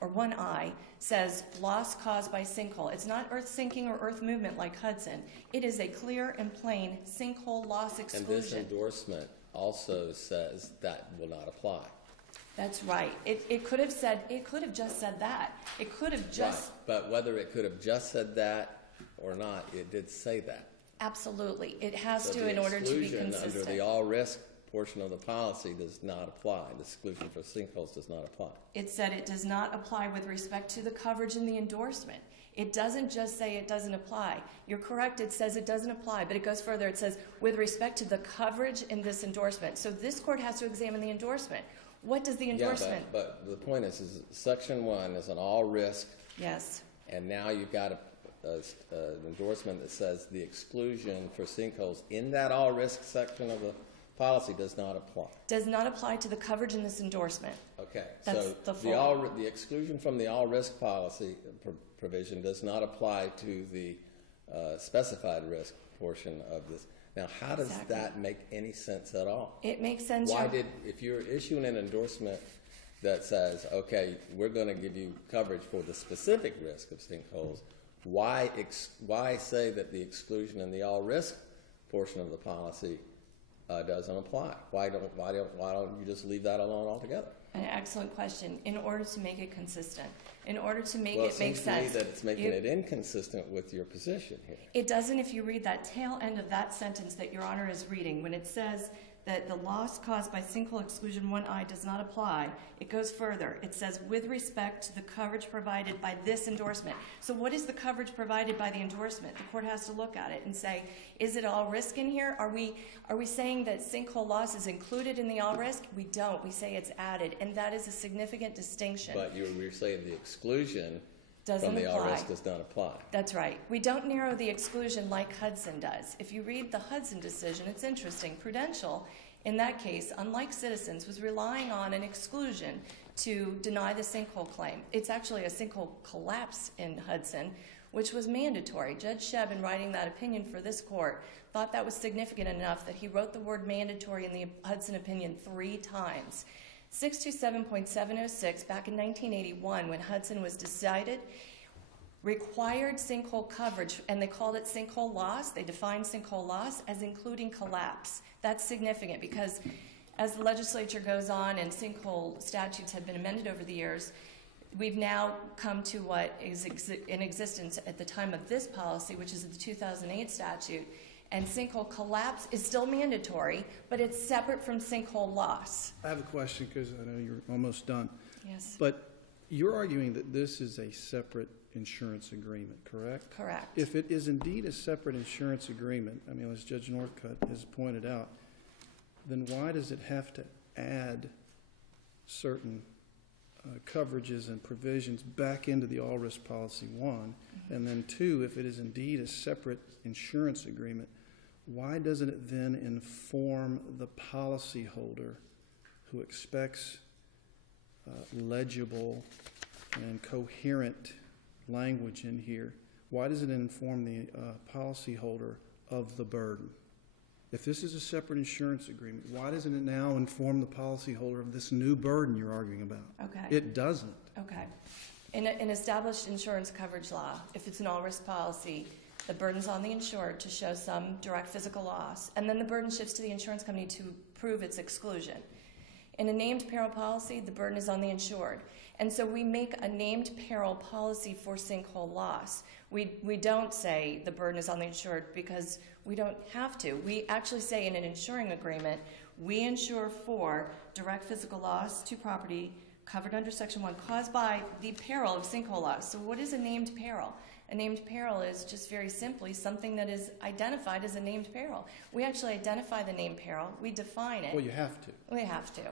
or 1I, says loss caused by sinkhole. It's not earth sinking or earth movement like Hudson. It is a clear and plain sinkhole loss exclusion. And this endorsement also says that will not apply. That's right. It could have just said that. It could have just... Right. But whether it could have just said that or not, it did say that. Absolutely. It has So to the in order to be exclusion consistent. under the all-risk portion of the policy does not apply. The exclusion for sinkholes does not apply. It said it does not apply with respect to the coverage in the endorsement. It doesn't just say it doesn't apply. You're correct, it says it doesn't apply, but it goes further. It says, with respect to the coverage in this endorsement. So this court has to examine the endorsement. What does the endorsement? Yeah, but the point is Section 1 is an all-risk. Yes. And now you've got an endorsement that says the exclusion for sinkholes in that all-risk section of the policy does not apply. Does not apply to the coverage in this endorsement. Okay. That's so the flaw. the exclusion from the all-risk policy provision does not apply to the specified risk portion of this. Now, how does that make any sense at all? It makes sense. If you're issuing an endorsement that says, okay, we're going to give you coverage for the specific risk of sinkholes, why say that the exclusion in the all-risk portion of the policy doesn't apply? Why don't you just leave that alone altogether? An excellent question. In order to make it consistent, in order to make it make sense. Well, it seems to me that it's making it inconsistent with your position here. It doesn't if you read that tail end of that sentence that Your Honor is reading. When it says that the loss caused by sinkhole exclusion 1I does not apply, it goes further. It says, with respect to the coverage provided by this endorsement. So what is the coverage provided by the endorsement? The court has to look at it and say, is it all risk in here? Are we saying that sinkhole loss is included in the all risk? We don't. We say it's added, and that is a significant distinction. But you're saying the exclusion doesn't from the apply. all risk does not apply. That's right. We don't narrow the exclusion like Hudson does. If you read the Hudson decision, it's interesting. Prudential, in that case, unlike Citizens, was relying on an exclusion to deny the sinkhole claim. It's actually a sinkhole collapse in Hudson, which was mandatory. Judge Shebb, in writing that opinion for this court, thought that was significant enough that he wrote the word mandatory in the Hudson opinion 3 times. 627.706, back in 1981, when Hudson was decided, required sinkhole coverage, and they called it sinkhole loss. They defined sinkhole loss as including collapse. That's significant because as the legislature goes on and sinkhole statutes have been amended over the years, we've now come to what is in existence at the time of this policy, which is the 2008 statute. And sinkhole collapse is still mandatory, but it's separate from sinkhole loss. I have a question because I know you're almost done. Yes. But you're arguing that this is a separate insurance agreement, correct? Correct. If it is indeed a separate insurance agreement, I mean, as Judge Northcutt has pointed out, then why does it have to add certain coverages and provisions back into the all-risk policy, 1? Mm-hmm. And then 2, if it is indeed a separate insurance agreement, why doesn't it then inform the policyholder who expects legible and coherent language in here? Why does it inform the policyholder of the burden? If this is a separate insurance agreement, why doesn't it now inform the policyholder of this new burden you're arguing about? Okay. It doesn't. Okay. In established insurance coverage law, if it's an all-risk policy, the burden's on the insured to show some direct physical loss, and then the burden shifts to the insurance company to prove its exclusion. In a named peril policy, the burden is on the insured. And so we make a named peril policy for sinkhole loss. We don't say the burden is on the insured because we don't have to. We actually say in an insuring agreement, we insure for direct physical loss to property covered under Section 1 caused by the peril of sinkhole loss. So what is a named peril? A named peril is just very simply something that is identified as a named peril. We actually identify the named peril. We define it. Well, you have to. We have to.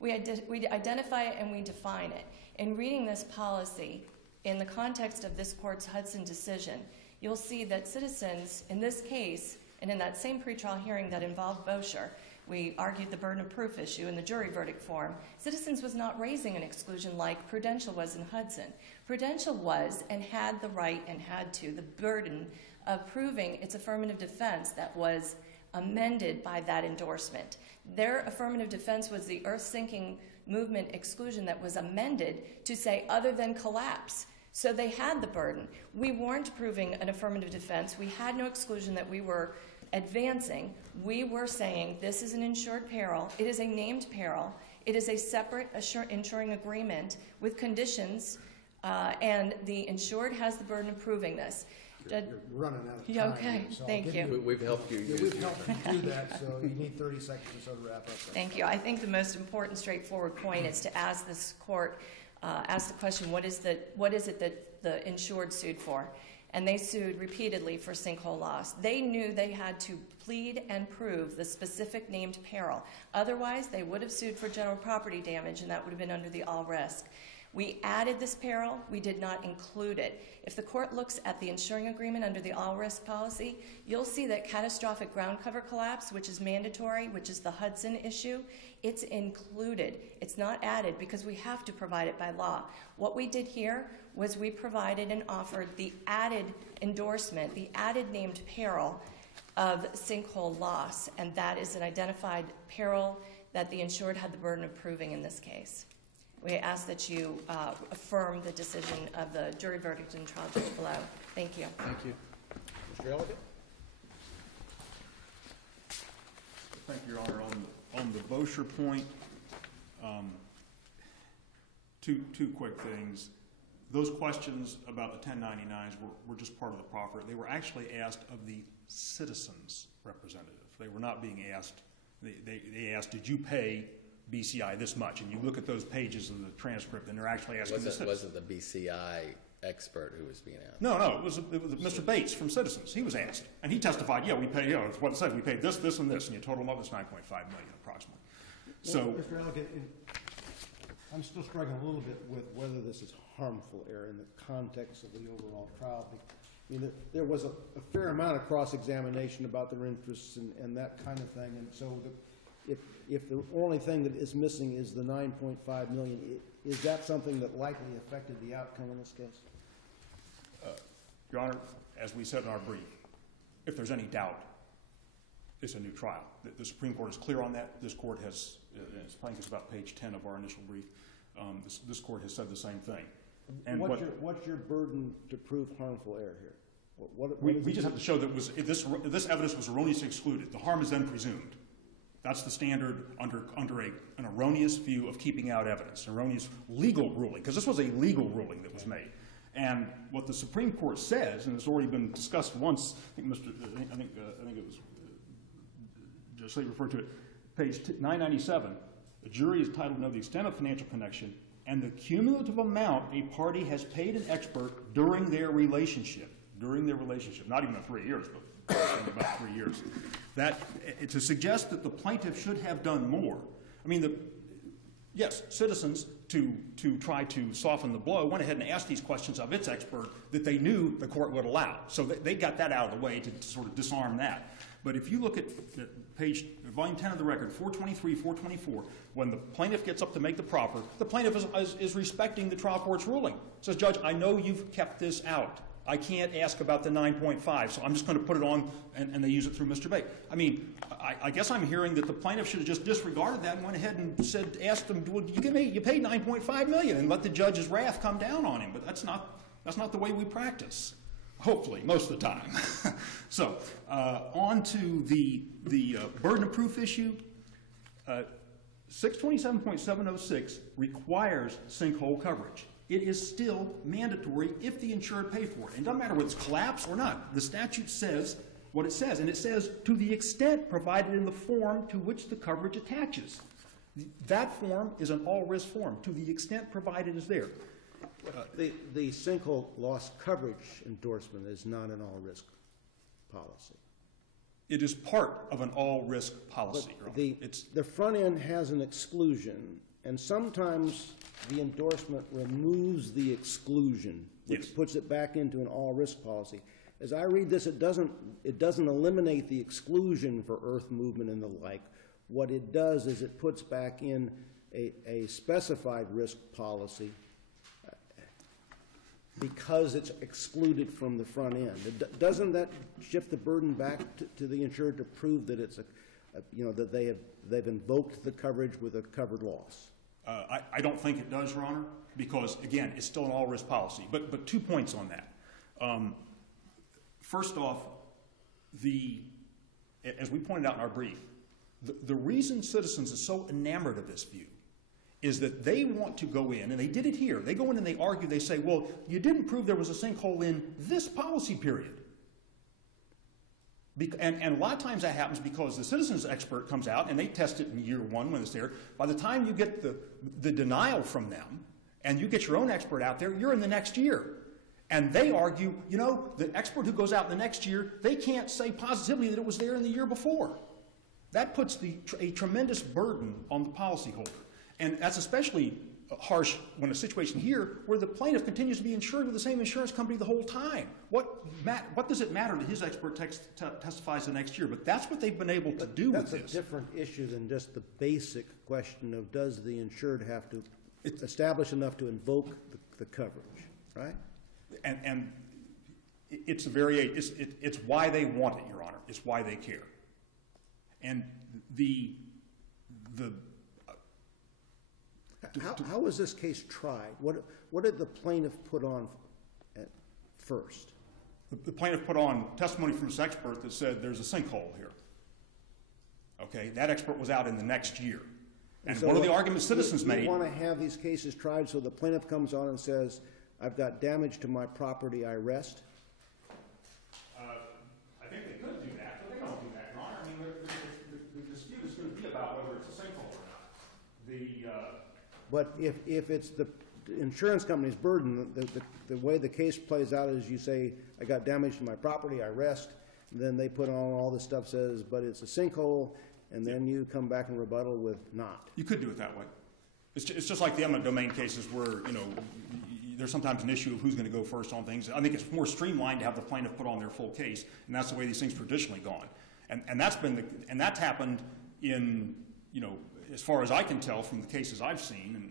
We identify it and we define it. In reading this policy, in the context of this court's Hudson decision, you'll see that Citizens, in this case, and in that same pretrial hearing that involved Boecher, we argued the burden of proof issue in the jury verdict form. Citizens was not raising an exclusion like Prudential was in Hudson. Prudential was and had the right and had to, the burden of proving its affirmative defense that was amended by that endorsement. Their affirmative defense was the earth-sinking movement exclusion that was amended to say other than collapse. So they had the burden. We weren't proving an affirmative defense. We had no exclusion that we were advancing. We were saying this is an insured peril. It is a named peril. It is a separate insuring agreement with conditions, and the insured has the burden of proving this. You're running out of time. Yeah, okay. So I'll Thank give you. We've helped you. Yeah, we've helped you do that, so you need 30 seconds or so to wrap up. Thank you. I think the most important, straightforward point is to ask this court, ask the question: what is it that the insured sued for. And they sued repeatedly for sinkhole loss. They knew they had to plead and prove the specific named peril. Otherwise, they would have sued for general property damage, and that would have been under the all risk. We added this peril. We did not include it. If the court looks at the insuring agreement under the all risk policy, you'll see that catastrophic ground cover collapse, which is mandatory, which is the Hudson issue, it's included. It's not added because we have to provide it by law. What we did here was we provided and offered the added endorsement, the added named peril of sinkhole loss, and that is an identified peril that the insured had the burden of proving in this case. We ask that you affirm the decision of the jury verdict and trial judge below. Thank you. Thank you. Mr. Elliott? Thank you, Your Honor. On the Boecher point, two quick things. Those questions about the 1099s were just part of the proffer. They were actually asked of the citizens' representative. They were not being asked, they asked, did you pay BCI this much? And you look at those pages of the transcript, and they're actually asking the citizens. Wasn't the BCI expert who was being asked? No, it was Mr. Bates from Citizens. He was asked, and he testified, yeah, we pay, it's what it says, we paid this, this, and this, and you total them up, it's $9.5 million approximately. So, Mr. Elliott, I'm still struggling a little bit with whether this is harmful error in the context of the overall trial. I mean, there was a fair amount of cross-examination about their interests and that kind of thing, and so if the only thing that is missing is the $9.5 million, is that something that likely affected the outcome in this case? Your Honor, as we said in our brief, if there's any doubt, it's a new trial. The Supreme Court is clear on that. This court has, I think it's about page 10 of our initial brief, this court has said the same thing. And what's your burden to prove harmful error here? We just have to show that this evidence was erroneously excluded. The harm is then presumed. That's the standard under an erroneous view of keeping out evidence, erroneous legal ruling, because this was a legal ruling that was made. And what the Supreme Court says, and it's already been discussed once, I think it was Judge Slade referred to it, page 997, the jury is entitled to know the extent of financial connection and the cumulative amount a party has paid an expert during their relationship, not even 3 years, but about 3 years. That, to suggest that the plaintiff should have done more, I mean, yes, Citizens, to try to soften the blow, went ahead and asked these questions of its expert that they knew the court would allow. So they got that out of the way to sort of disarm that. But if you look at volume 10 of the record, 423, 424, when the plaintiff gets up to make the proffer, the plaintiff is respecting the trial court's ruling. Says, Judge, I know you've kept this out. I can't ask about the 9.5, so I'm just going to put it on, and they use it through Mr. Bates. I mean, I guess I'm hearing that the plaintiff should have just disregarded that and went ahead and asked him, well, you paid $9.5 million, and let the judge's wrath come down on him. But that's not the way we practice, hopefully, most of the time. So, on to the burden of proof issue. 627.706 requires sinkhole coverage. It is still mandatory if the insured pay for it. And it doesn't matter whether it's collapse or not. The statute says what it says, and it says to the extent provided in the form to which the coverage attaches. That form is an all-risk form. To the extent provided is there. The sinkhole loss coverage endorsement is not an all-risk policy. It is part of an all-risk policy. The front end has an exclusion, and sometimes the endorsement removes the exclusion, which puts it back into an all-risk policy. As I read this, it doesn't eliminate the exclusion for earth movement and the like. What it does is it puts back in a specified risk policy because it's excluded from the front end. Doesn't that shift the burden back to the insured to prove that it's that they've invoked the coverage with a covered loss? I don't think it does, Your Honor, because, again, it's still an all-risk policy. But 2 points on that. First off, as we pointed out in our brief, the reason Citizens is so enamored of this view is that they want to go in, and they did it here. They go in and they argue, they say, well, you didn't prove there was a sinkhole in this policy period. And a lot of times that happens because the Citizens expert comes out and they test it in year 1 when it's there. By the time you get the denial from them and you get your own expert out there, you're in the next year. And they argue, you know, the expert who goes out the next year, they can't say positively that it was there in the year before. That puts a tremendous burden on the policyholder. And that's especially harsh when a situation here where the plaintiff continues to be insured with the same insurance company the whole time. What does it matter that his expert testifies the next year? But that's what they've been able to do with this. That's a different issue than just the basic question of does the insured have to establish enough to invoke the coverage, right? And it's why they want it, Your Honor. It's why they care. And how was this case tried? What did the plaintiff put on at first? The plaintiff put on testimony from this expert that said there's a sinkhole here. Okay, that expert was out in the next year. And so one of the arguments citizens made... You want to have these cases tried so the plaintiff comes on and says, I've got damage to my property, I rest? I think they could do that, but they don't do that, Your Honor. I mean, the dispute is going to be about whether it's a sinkhole or not. But if it's the insurance company's burden, the way the case plays out is you say, I got damage to my property, I rest, and then they put on all this stuff says, but it's a sinkhole, and then you come back and rebuttal with not. You could do it that way. It's just like the eminent domain cases where, you know, there's sometimes an issue of who's going to go first on things. I think it's more streamlined to have the plaintiff put on their full case, and that's the way these things traditionally gone. And that's happened in, you know, as far as I can tell from the cases I've seen, and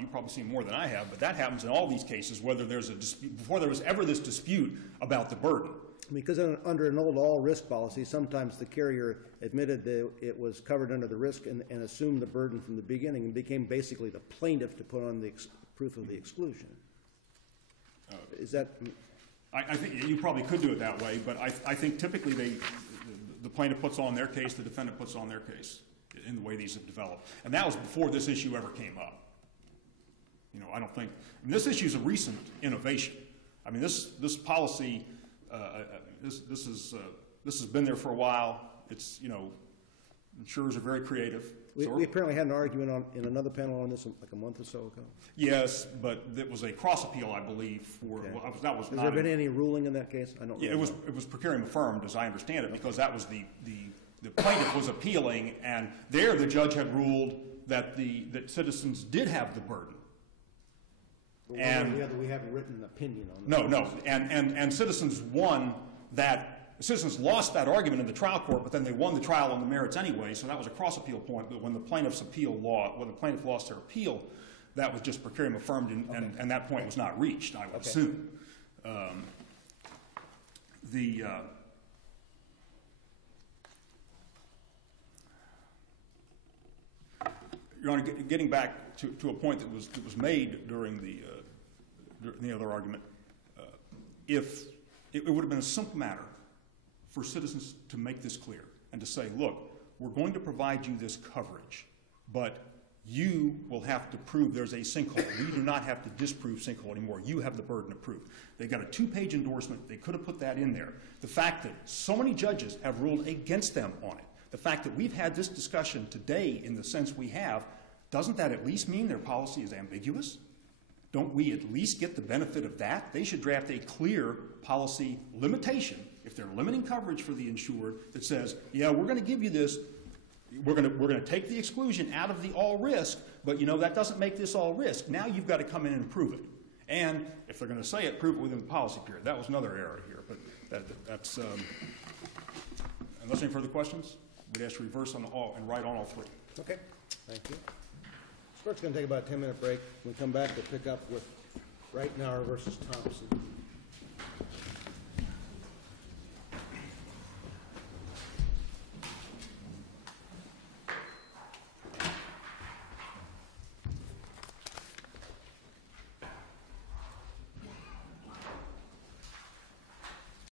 you've probably seen more than I have, but that happens in all these cases, whether there's a dispute, before there was ever this dispute about the burden. Because under an old all-risk policy, sometimes the carrier admitted that it was covered under the risk and assumed the burden from the beginning and became basically the plaintiff to put on the proof of the exclusion. Is that... I think you probably could do it that way, but I think typically the plaintiff puts on their case, the defendant puts on their case in the way these have developed. And that was before this issue ever came up. You know, I don't think... I mean, this issue is a recent innovation. I mean, this policy... This has been there for a while. It's, you know, insurers are very creative. We apparently had an argument in another panel on this like a month or so ago. Yes, but it was a cross appeal, I believe. For okay. Well, that was. Has there been any ruling in that case? I don't. Yeah, know. It was procuring affirmed, as I understand it, because that was the plaintiff was appealing, and there the judge had ruled that that citizens did have the burden. But and the other, we haven't written an opinion on that. No, and citizens won that. Citizens lost that argument in the trial court, but then they won the trial on the merits anyway. So that was a cross appeal point. But when the plaintiff lost their appeal, that was just procuring affirmed, and that point was not reached, I would assume. Your Honor, getting back to a point that was made during the other argument, if it would have been a simple matter for citizens to make this clear and to say, look, we're going to provide you this coverage, but you will have to prove there's a sinkhole. We do not have to disprove sinkhole anymore. You have the burden of proof. They've got a 2-page endorsement. They could have put that in there. The fact that so many judges have ruled against them on it, the fact that we've had this discussion today in the sense we have, doesn't that at least mean their policy is ambiguous? Don't we at least get the benefit of that? They should draft a clear policy limitation, if they're limiting coverage for the insured, that says, yeah, we're going to give you this, we're going to take the exclusion out of the all risk, but you know that doesn't make this all risk. Now you've got to come in and prove it. And if they're going to say it, prove it within the policy period. That was another error here, but that's unless any further questions, we'd ask to reverse on all and write on all three. Okay, thank you. This court's going to take about a 10-minute break. When we come back, we'll pick up with Reitner versus Thompson.